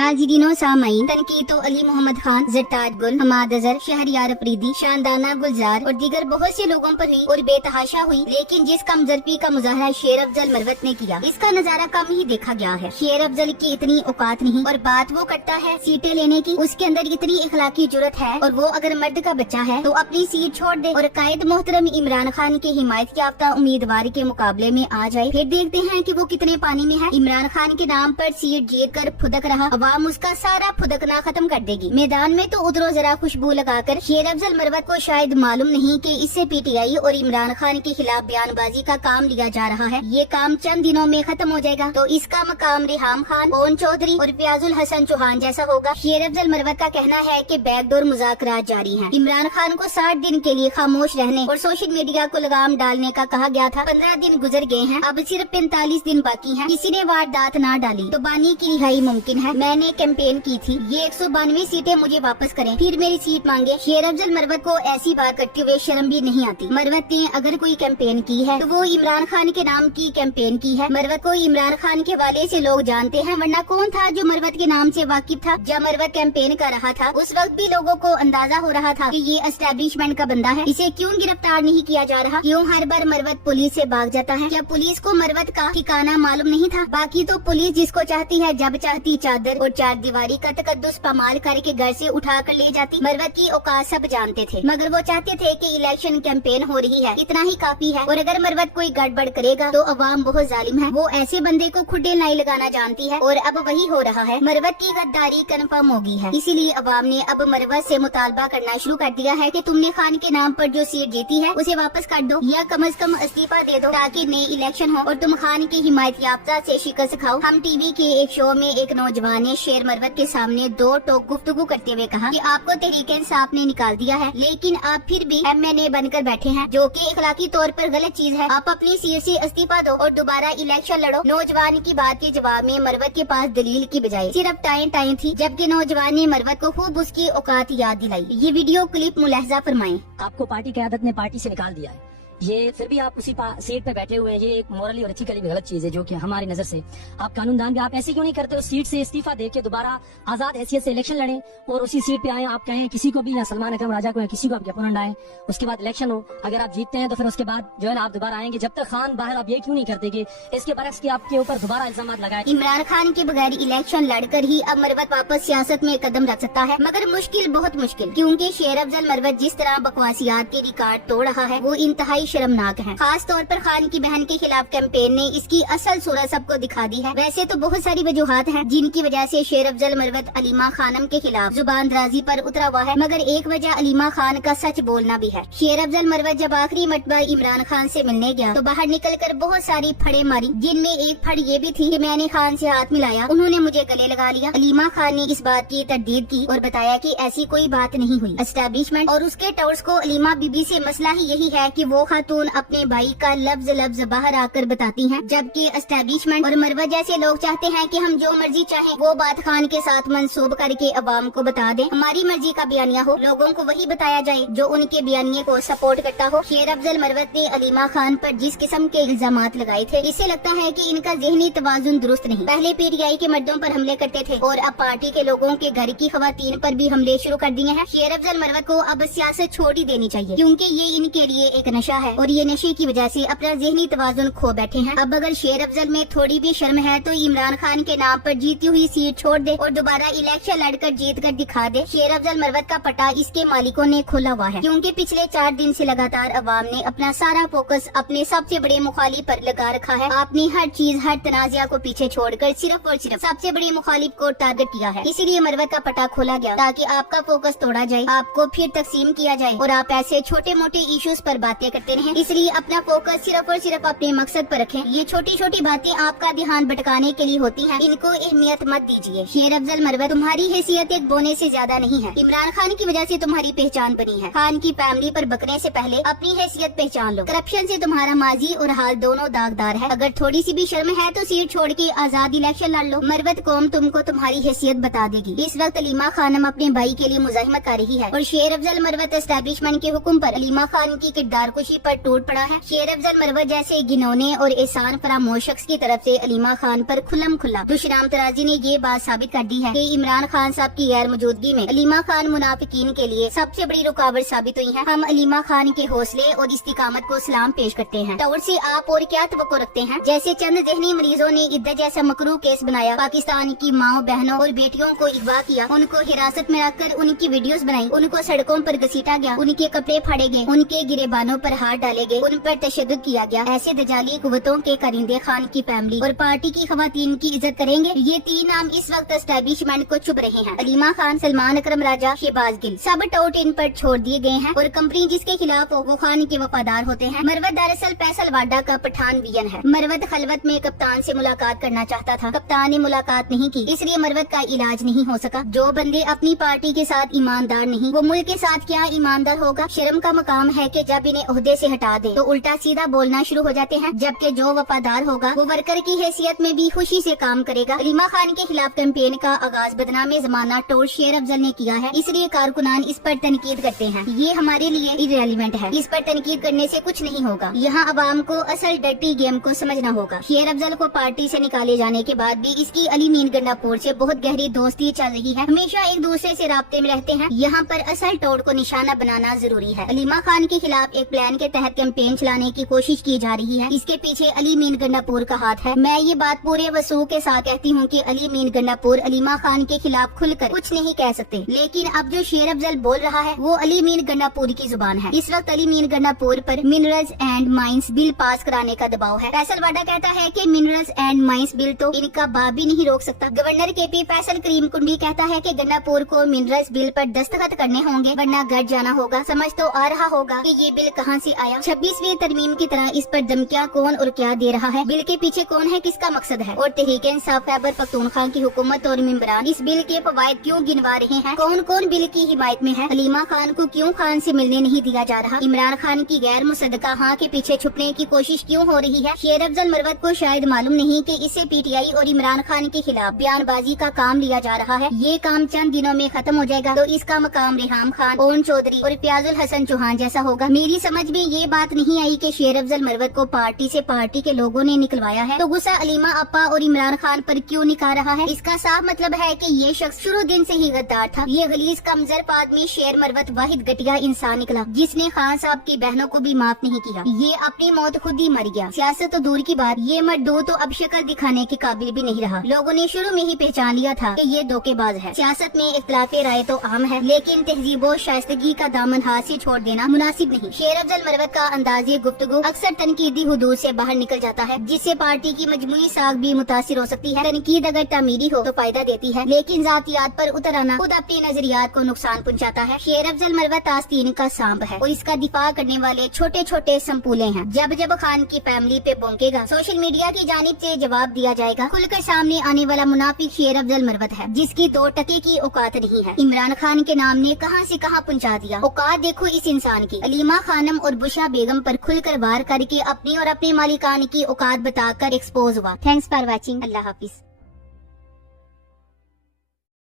नाज़रीनो सामाईन, तनकीद तो अली मोहम्मद खान, ज़रताज गुल, हमाद अजहर, शहरियार अफरीदी, शानदाना गुलजार और दीगर बहुत से लोगों पर हुई और बेतहाशा हुई, लेकिन जिस कमजोरी का मुजाहरा शेर अफजल मरवत ने किया, इसका नजारा कम ही देखा गया है। शेर अफजल की इतनी औकात नहीं और बात वो करता है सीटें लेने की, उसके अंदर इतनी इखलाकी जुर्रत है और वो अगर मर्द का बच्चा है तो अपनी सीट छोड़ दे और कायद मोहतरम इमरान खान के हिमायत याफ्ता उम्मीदवार के मुकाबले में आ जाए। फिर देखते हैं कि वो कितने पानी में है। इमरान खान के नाम पर सीट जीत कर फुदक रहा, अवाम उसका सारा फुदकना खत्म कर देगी। मैदान में तो उधरो जरा खुशबू लगाकर। शेर अफजल मरवत को शायद मालूम नहीं कि इससे पीटीआई और इमरान खान के खिलाफ बयानबाजी का काम लिया जा रहा है। ये काम चंद दिनों में खत्म हो जाएगा तो इसका मकाम रिहाम खान, ओन चौधरी और फयाजुल हसन चौहान जैसा होगा। शेर अफजल मरवत का कहना है कि बैकडोर मुज़ाकरात जारी हैं। इमरान खान को 60 दिन के लिए खामोश रहने और सोशल मीडिया को लगाम डालने का कहा गया था। 15 दिन गुजर गए हैं, अब सिर्फ 45 दिन बाकी हैं। किसी ने वारदात ना डाली तो बानी की रिहाई मुमकिन है। मैंने कैंपेन की थी, ये 192 सीटें मुझे वापस करें, फिर मेरी सीट मांगे। शेर अफजल मरवत को ऐसी बात करते हुए शर्म भी नहीं आती। मरवत ने अगर कोई कैंपेन की है तो वो इमरान खान के नाम की कैंपेन की है। मरवत को इमरान खान के वाले से लोग जानते हैं, वरना कौन था जो मरवत के नाम से वाकिफ था। जब मरवत कैंपेन कर रहा था उस वक्त भी लोगों को अंदाजा हो रहा था कि ये एस्टेब्लिशमेंट का बंदा है, इसे क्यों गिरफ्तार नहीं किया जा रहा, क्यों हर बार मरवत पुलिस से भाग जाता है। क्या पुलिस को मरवत का ठिकाना मालूम नहीं था? बाकी तो पुलिस जिसको चाहती है जब चाहती चादर और चार दीवारी का तकद्दुस पामाल करके घर से उठा कर ले जाती। मरवत की औकात सब जानते थे, मगर वो चाहते थे कि इलेक्शन कैंपेन हो रही है, इतना ही काफी है। और अगर मरवत कोई गड़बड़ करेगा तो अवाम बहुत जालिम है, वो ऐसे बंदे को खुड्डे नहीं लगाना जानती है और अब वही हो रहा है। मरवत की गद्दारी कन्फर्म हो गई है, इसीलिए अवाम ने अब मरवत से मुतालबा करना शुरू कर दिया है कि तुमने खान के नाम पर जो सीट जीती है उसे वापस कर दो या कम से कम इस्तीफा दे दो ताकि नई इलेक्शन हो और तुम खान की हिमायत याफ्ता से शिकस्त खाओ। हम टीवी के एक शो में एक नौजवान ने शेर मरवत के सामने दो टोक गुफ्तगू करते हुए कहा कि आपको तहरीक इंसाफ ने निकाल दिया है, लेकिन आप फिर भी MNA बनकर बैठे हैं, जो कि इखलाकी तौर पर गलत चीज है। आप अपनी सीट से इस्तीफा दो और दोबारा इलेक्शन लड़ो। नौजवान की बात के जवाब में मरवत के पास दलील की बजाय सिर्फ टाइम थी, जबकि नौजवान ने मरवत को खूब उसकी औकात याद दिलाई। ये वीडियो क्लिप मुलाहजा फरमाएं। आपको पार्टी क़यादत ने पार्टी से निकाल दिया है, ये फिर भी आप उसी सीट पे बैठे हुए हैं। ये एक मोरली और एथिकली भी गलत चीज है, जो कि हमारी नजर से आप कानूनदान भी आप ऐसे क्यों नहीं करते हो? सीट से इस्तीफा देके दोबारा आजाद हैसियत से इलेक्शन लड़ें और उसी सीट पे आए। आप कहें किसी को भी, या सलमान अकरम राजा को, या किसी को आप अपोनेंट आए, उसके बाद इलेक्शन हो, अगर आप जीतते हैं तो फिर उसके बाद जो है ना आप दोबारा आएंगे। जब तक खान बाहर, आप ये क्यों नहीं करते कि इसके बरक्स की आपके ऊपर दोबारा इल्जाम लगाए? इमरान खान के बगैर इलेक्शन लड़कर ही अब मरवत वापस सियासत में कदम रख सकता है, मगर मुश्किल, बहुत मुश्किल, क्योंकि शेर अफजल मरवत जिस तरह बकवासियात के रिकॉर्ड तोड़ रहा है वो इंतहाई शर्मनाक है। खास तौर पर खान की बहन के खिलाफ कैंपेन ने इसकी असल सूरत सबको दिखा दी है। वैसे तो बहुत सारी वजूहात हैं जिनकी वजह से शेर अफजल मरवत अलीमा खानम के खिलाफ जुबान दराजी पर उतरा हुआ है, मगर एक वजह अलीमा खान का सच बोलना भी है। शेर अफजल मरवत जब आखिरी मरतबा इमरान खान से मिलने गया तो बाहर निकलकर बहुत सारी फड़े मारी, जिनमें एक फड़ ये भी थी कि मैंने खान से हाथ मिलाया, उन्होंने मुझे गले लगा लिया। अलीमा खान ने इस बात की तरदीद की और बताया कि ऐसी कोई बात नहीं हुई। एस्टेब्लिशमेंट और उसके टॉवर्स को अलीमा बीबी से मसला ही यही है कि वो खातून अपने भाई का लफ्ज बाहर आकर बताती हैं, जबकि एस्टेब्लिशमेंट और मरवत जैसे लोग चाहते हैं कि हम जो मर्जी चाहें वो बात खान के साथ मंसूब करके अवाम को बता दें। हमारी मर्जी का बयानिया हो, लोगों को वही बताया जाए जो उनके बयानिए को सपोर्ट करता हो। शेर अफजल मरवत ने अलीमा खान पर जिस किस्म के इल्जामात लगाए थे, इससे लगता है कि इनका ज़हनी तवाजुन दुरुस्त नहीं। पहले पीटीआई के मर्दों पर हमले करते थे और अब पार्टी के लोगों के घर की खवातीन पर भी हमले शुरू कर दिए हैं। शेर अफजल मरवत को अब सियासत छोड़ ही देनी चाहिए, क्योंकि ये इनके लिए एक नशा है और ये नशे की वजह से अपना ज़हनी तवाजुन खो बैठे हैं। अब अगर शेर अफजल में थोड़ी भी शर्म है तो इमरान खान के नाम पर जीती हुई सीट छोड़ दे और दोबारा इलेक्शन लड़कर जीत कर दिखा दे। शेर अफजल मरवत का पटा इसके मालिकों ने खोला हुआ है, क्योंकि पिछले 4 दिन से लगातार अवाम ने अपना सारा फोकस अपने सबसे बड़े मुखालिफ पर लगा रखा है। आपने हर चीज, हर तनाज़ा को पीछे छोड़कर सिर्फ और सिर्फ सबसे बड़े मुखालिफ को टारगेट किया है। इसीलिए मरवत का पटा खोला गया ताकि आपका फोकस तोड़ा जाए, आपको फिर तकसीम किया जाए और आप ऐसे छोटे मोटे इश्यूज पर बातें करते रहें। इसलिए अपना फोकस सिर्फ और सिर्फ अपने मकसद पर रखें। ये छोटी छोटी बातें आपका ध्यान भटकाने के लिए होती हैं, इनको अहमियत मत दीजिए। शेर अफजल मरवत, तुम्हारी हैसियत एक बोने से ज्यादा नहीं है। इमरान खान की वजह से तुम्हारी पहचान बनी है। खान की फैमिली पर बकने से पहले अपनी हैसियत पहचान लो। करप्शन से तुम्हारा माजी और हाल दोनों दागदार है। अगर थोड़ी सी भी शर्म है तो सीट छोड़ के आजाद इलेक्शन लड़ लो। मरवत कौम तुमको तुम्हारी हैसियत बता देगी। इस वक्त अलीमा खानम अपने भाई के लिए मुजाहिमत कर रही है और शेर अफजल मरवत एस्टेब्लिशमेंट के हुक्म पर अलीमा खान की किरदार कुशी पर टूट पड़ा है। शेर अफजल मरवत जैसे घिनौने और एहसान फरामोश शख्स की तरफ से अलीमा खान पर खुल्लम खुल्ला दुश्मन तराजी ने ये बात साबित कर दी है कि इमरान खान साहब की गैर मौजूदगी में अलीमा खान मुनाफिकीन के लिए सबसे बड़ी रुकावट साबित हुई है। हम अलीमा खान के हौसले और इस्तिकामत को सलाम पेश करते हैं। टॉवर से आप और क्या तवक्को रखते हैं? जैसे चंद ज़हनी मरीजों ने इद्दत जैसा मकरू केस बनाया, पाकिस्तान की माओ बहनों और बेटियों को अगवा किया, उनको हिरासत में रखकर उनकी वीडियोस बनाई, उनको सड़कों पर घसीटा गया, उनके कपड़े फाड़े गए, उनके गिरेबानों पर हाथ डाले गए, उन पर तशद्दुद किया गया। ऐसे दजाली कुव्वतों के करिंदे खान की फैमिली और पार्टी की खवातीन की इज्जत करेंगे? ये तीन नाम इस वक्त एस्टैब्लिशमेंट को चुभ रहे हैं। अलीमा खान, सलमान अकरम राजा, शहबाज गिल, सब टोट इन पर छोड़ दिए गए हैं और कंपनी जिसके खिलाफ हो वो खान के वफादार होते हैं। मरवत दरअसल फैसल वाडा का पठान वियन है। मरवत खलवत में कप्तान से मुलाकात करना चाहता था, कप्तान ने मुलाकात नहीं की, इसलिए मरवत का इलाज नहीं हो सका। जो बंदे अपनी पार्टी के साथ ईमानदार नहीं, वो मुल्क के साथ क्या ईमानदार होगा? शर्म का मकाम है कि जब इन्हें ओहदे से हटा दे तो उल्टा सीधा बोलना शुरू हो जाते हैं, जबकि जो वफादार होगा वो वर्कर की हैसियत में भी खुशी से काम करेगा। अलीमा खान के खिलाफ कैंपेन का आगाज बदनामे जमाना टोर शेर अफजल ने किया है, इसलिए कारकुनान इस पर तनकीद करते हैं। ये हमारे लिए इररेलेवेंट है, इस पर तनकीद करने से कुछ नहीं होगा। यहाँ अवाम को असल डर्टी गेम को समझना होगा। शेर अफजल को पार्टी से निकाले जाने के बाद भी इसकी अली मीन गंडापुर से बहुत गहरी दोस्ती चल रही है, हमेशा एक दूसरे से राब्ते में रहते हैं। यहाँ पर असल टोड़ को निशाना बनाना जरूरी है। अलीमा खान के खिलाफ एक प्लान के तहत कैंपेन चलाने की कोशिश की जा रही है, इसके पीछे अली मीन गंडापुर का हाथ है। मैं ये बात पूरे वसूख के साथ कहती हूँ कि अली मीन गंडापुर अलीमा खान के खिलाफ खुलकर कुछ नहीं कह सकते, लेकिन अब जो शेर अफजल बोल रहा है वो अली मीन गंडापुर की जुबान है। इस वक्त अली मीन गंडापुर पर minerals and mines bill pass कराने का दबाव है। फैसल वाडा कहता है कि मिनरल्स एंड माइंस बिल तो इनका बाप भी नहीं रोक सकता। गवर्नर केपी फैसल करीम कुंडी कहता है कि गंडापुर को मिनरल्स बिल पर दस्तखत करने होंगे वरना गट जाना होगा। समझ तो आ रहा होगा कि ये बिल कहाँ से आया। 26वीं तरमीम की तरह इस पर धमकियां कौन और क्या दे रहा है, बिल के पीछे कौन है, किसका मकसद है, और तहरीक-ए-इंसाफ खैबर पख्तूनख्वा की हुकूमत और मेंबरान इस बिल के फवायद क्यों गिनवा रहे हैं, कौन कौन बिल की हिमायत में है, अलीमा खान को क्यों खान से मिलने नहीं दिया जा रहा, इमरान खान की गैर मुसद्दका हाँ के पीछे छुपने की कोशिश क्यों हो रही है। शेर अफजल मरवत को शायद मालूम नहीं कि इससे पीटीआई और इमरान खान के खिलाफ बयानबाजी का काम लिया जा रहा है। ये काम चंद दिनों में खत्म हो जाएगा तो इसका मकाम रेहाम खान, ओन चौधरी और प्याजुल हसन चौहान जैसा होगा। मेरी समझ में ये बात नहीं आई कि शेर अफजल मरवत को पार्टी से पार्टी के लोगों ने निकलवाया है, तो गुस्सा अलीमा अपा और इमरान खान पर क्यों निकाल रहा है। इसका साफ मतलब है कि ये शख्स शुरू दिन से ही गद्दार था। ये गलीज कमजर आदमी शेर मरवत वाहिद घटिया इंसान निकला जिसने खान साहब की बहनों को भी माफ नहीं किया। ये अपनी मौत खुद ही मर गया। सियासत तो दूर की बात, ये मर्द दो तो अब शक्ल दिखाने के काबिल भी नहीं रहा। लोगों ने शुरू में ही पहचान लिया था कि ये धोखेबाज है। सियासत में इख्तिलाफे राय तो आम है, लेकिन तहजीबो शाइस्तगी का दामन हाथ से छोड़ देना मुनासिब नहीं। शेर अफजल मरवत का अंदाज़े गुफ्तगू अक्सर तनकीदी हुदूद से बाहर निकल जाता है, जिससे पार्टी की मजमूई साख भी मुतासिर हो सकती है। तनकीद अगर तामीरी हो तो फायदा देती है, लेकिन जातियात पर उतर आना खुद अपने नजरियात को नुकसान पहुंचाता है। शेर अफजल मरवत आस्तीन का सांप है और इसका दिफा करने वाले छोटे छोटे संपूले हैं। जब जब खान की फैमिली पे भौंकेगा सोशल मीडिया की जानिब से जवाब दिया जाएगा। खुलकर सामने आने वाला मुनाफिक शेर अफजल मरवत है, जिसकी 2 टके की औकात नहीं है। इमरान खान के नाम ने कहां से कहां पहुंचा दिया। औकात देखो इस इंसान की। अलीमा खानम और बुशा बेगम पर खुलकर वार करके अपनी और अपने मालिकान की औकात बताकर एक्सपोज हुआ। Thanks for watching. Allah Hafiz.